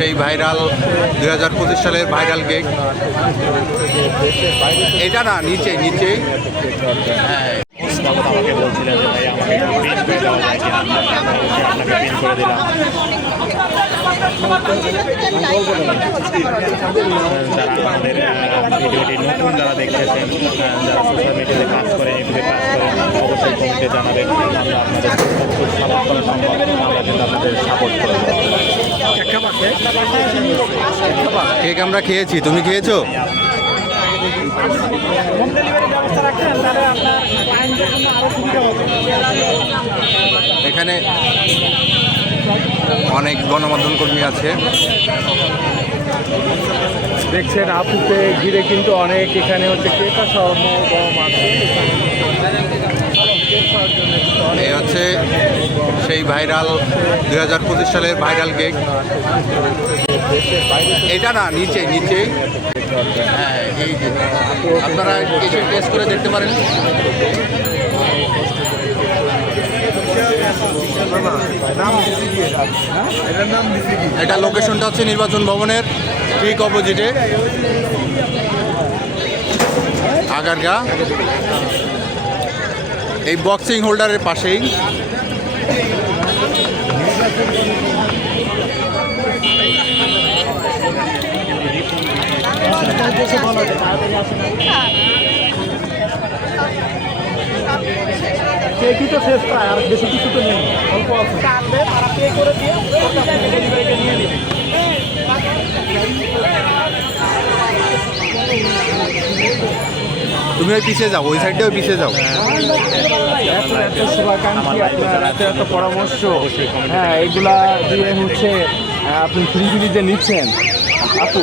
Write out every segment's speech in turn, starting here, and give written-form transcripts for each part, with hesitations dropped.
সেই ভাইরাল 2025 সালের viral cake. এটা না, নিচে নিচে। হ্যাঁ, আমাকে বলছিলেন যে ভাই আমাকে পিন করে দেওয়া যায় কিনা, আপনাকে পিন করে দিলাম। যারা আমাদের ভিডিওটি নতুন যারা দেখতেছেন, যারা সোশ্যাল মিডিয়াতে কাজ করেন, ইউটিউবে কাজ করেন, অবশ্যই কমেন্টে জানাবেন। আমরা আপনাদের সাপোর্ট করা সম্ভব, আমরা কিন্তু আপনাদের সাপোর্ট করবো। কেক আমরা খেয়েছি, তুমি খেয়েছো? এখানে অনেক গণমাধ্যম কর্মী আছে, দেখছেন আপুকে ঘিরে কিন্তু অনেক এখানে হচ্ছে কেকা সমাগম আছে। এই হচ্ছে সেই ভাইরাল 2025 সালের ভাইরাল কেক। এটা না, নিচে নিচে। হ্যাঁ, এই যে আপনারা এসে টেস্ট করে দেখতে পারেন। এটা লোকেশনটা হচ্ছে নির্বাচন ভবনের ঠিক অপোজিটে, আগারগা, এই বক্সিং হোল্ডারের পাশেই। কেকই তো শেষ প্রায়, আর বেশি কিছু তো নেই, অল্প আছে। পে করে দিয়ে নিয়ে নিবি। তুমি ওই পিছিয়ে যাও, ওই সাইডটাও পিছিয়ে যাও। এত শুভাকাঙ্ক্ষী আপনার, এত পরামর্শ, হ্যাঁ এগুলা দিয়ে হচ্ছে আপনি ফ্রি যে নিচ্ছেন আপু,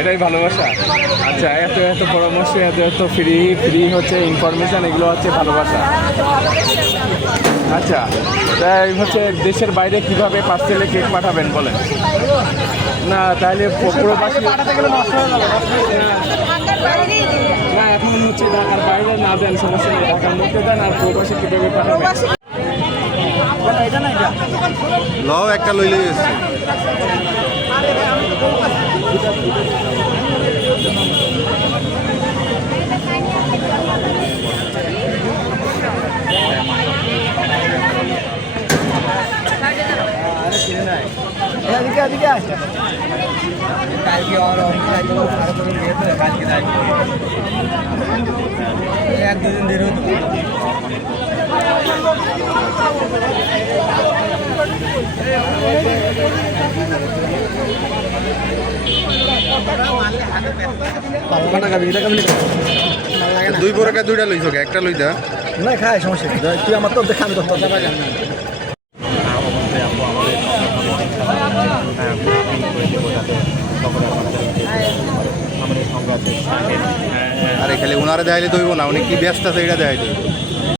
এটাই ভালোবাসা। আচ্ছা, এত পরামর্শ, এত ফ্রি হচ্ছে ইনফরমেশান, এগুলো হচ্ছে ভালোবাসা। আচ্ছা, তাই হচ্ছে দেশের বাইরে কিভাবে পার্সেলে কেক পাঠাবেন বলেন? না তাহলে প্রবাসী না, এখন হচ্ছে ঢাকার বাইরে না দেন সমস্যা নেই, ঢাকার মধ্যে দেন। আর প্রবাসী কীভাবে পাঠাবেন? লও একটা লইলে গেছে। এক দুদিন দেরি হতো। দুই বড়কা দুইটা লইছ, একটা লইতা না খাই সমস্যা নেই, তুই আমার তো দেখা, আমি তো অবশ্যই আপু আমাদের আমাদের সঙ্গে আছে আরে খালি ওনারা দেখাইলে দইব না, উনি কি ব্যস্ত আছে এটা দেখাইতে হইব।